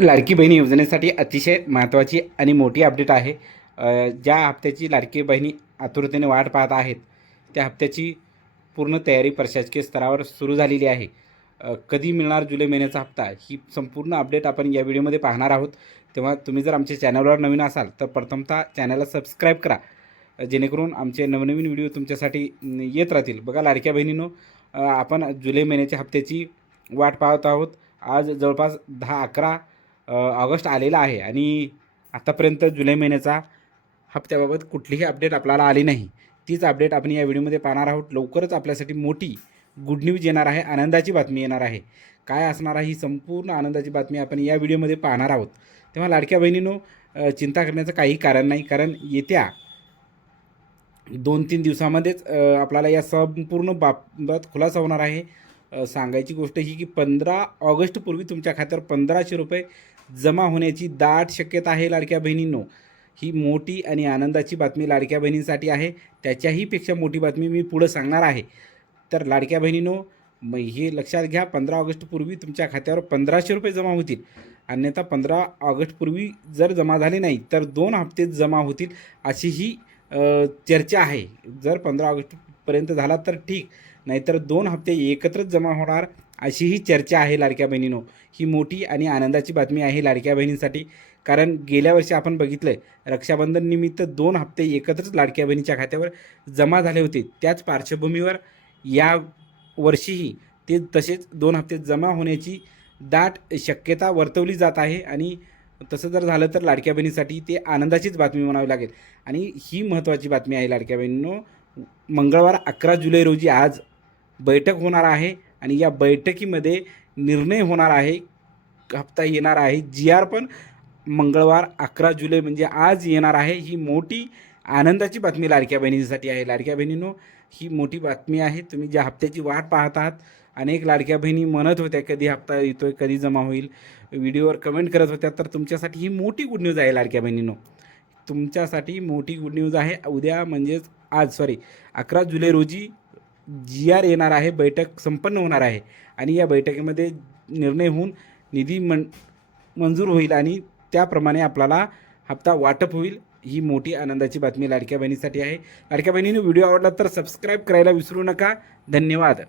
लाडकी बहिणी योजनेसाठी अतिशय महत्त्वाची आणि मोठी अपडेट आहे. ज्या हप्त्याची लाडकी बहिणी आतुरतेने वाट पाहत आहेत त्या हप्त्याची पूर्ण तयारी प्रशासकीय स्तरावर सुरू झालेली आहे. कधी मिळणार जुलै महिन्याचा हप्ता ही संपूर्ण अपडेट आपण या व्हिडिओमध्ये पाहणार आहोत. तेव्हा तुम्ही जर आमच्या चॅनलवर नवीन असाल तर प्रथमतः चॅनलला सबस्क्राईब करा, जेणेकरून आमचे नवनवीन व्हिडिओ तुमच्यासाठी येत राहतील. बघा लाडक्या बहिणींनो, आपण जुलै महिन्याच्या हप्त्याची वाट पाहत आहोत. आज जवळपास 10-11 ऑगस्ट आलेला आहे आणि आतापर्यंत जुलै महिन्याचा हप्त्याबाबत कुठलीही अपडेट आपल्याला आली नाही. तीच अपडेट आपण या व्हिडिओमध्ये पाहणार आहोत. लवकरच आपल्यासाठी मोठी गुड न्यूज येणार आहे, आनंदाची बातमी येणार आहे. काय असणार आहे ही संपूर्ण आनंदाची बातमी आपण या व्हिडिओमध्ये पाहणार आहोत. तेव्हा लाडक्या बहिणींनो, चिंता करण्याचं काही कारण नाही, कारण येत्या 2-3 दिवसामध्येच आपल्याला या संपूर्ण बाबत खुलासा होणार आहे. सांगायची गोष्ट ही की 15 ऑगस्टपूर्वी तुमच्या खात्यावर 1500 रुपये जमा होण्याची दाट शक्यता आहे. लाडक्या बहिणींनो, ही मोठी आणि आनंदाची बातमी लाडक्या बहिणींसाठी आहे. त्याच्याहीपेक्षा मोठी बातमी मी पुढं सांगणार आहे. तर लाडक्या बहिणींनो, हे लक्षात घ्या, 15 ऑगस्टपूर्वी तुमच्या खात्यावर 1500 रुपये जमा होतील. अन्यथा 15 ऑगस्टपूर्वी जर जमा झाले नाही तर 2 हप्ते जमा होतील अशी ही चर्चा आहे. जर 15 ऑगस्टपर्यंत झाला तर ठीक, नाहीतर 2 हप्ते एकत्रच जमा होणार अशी ही चर्चा आहे. लाडक्या बहिणींनो, ही मोठी आणि आनंदाची बातमी आहे लाडक्या बहिणींसाठी. कारण गेल्या वर्षी आपण बघितलं आहे, रक्षाबंधन निमित्त 2 हप्ते एकत्रच लाडक्या बहिणीच्या खात्यावर जमा झाले होते. त्याच पार्श्वभूमीवर या वर्षीही ते तसेच 2 हप्ते जमा होण्याची दाट शक्यता वर्तवली जात आहे. आणि तसं जर झालं तर लाडक्या बहिणीसाठी ते आनंदाचीच बातमी म्हणावी लागेल. आणि ही महत्त्वाची बातमी आहे लाडक्या बहिणींनो. मंगळवार 11 जुलै रोजी आज बैठक होणार आहे आणि या बैठकीमध्ये निर्णय होणार आहे. हप्ता येणार आहे. GR पण मंगळवार 11 जुलै म्हणजे आज येणार आहे. ही मोठी आनंदाची बातमी लाडक्या बहिणींसाठी आहे. लाडक्या बहिणींनो, ही मोठी बातमी आहे. तुम्ही ज्या हप्त्याची वाट पाहत आहात, अनेक लाडक्या बहिणी म्हणत होत्या कधी हप्ता येतोय, कधी जमा होईल, व्हिडिओवर कमेंट करत होत्या. तर तुमच्यासाठी ही मोठी गुड न्यूज आहे लाडक्या बहिणींनो. तुमच्यासाठी मोठी गुड न्यूज आहे. उद्या म्हणजेच आज 11 जुलै रोजी GR येणार आहे. बैठक संपन्न होणार आहे आणि या बैठकीमध्ये निर्णय होऊन निधी मंजूर होईल आणि त्याप्रमाणे आपल्याला हप्ता वाटप होईल. ही मोठी आनंदाची बातमी लाडक्या बहिणीसाठी आहे. लाडक्या बहिणीने व्हिडिओ आवडला तर सबस्क्राईब करायला विसरू नका. धन्यवाद.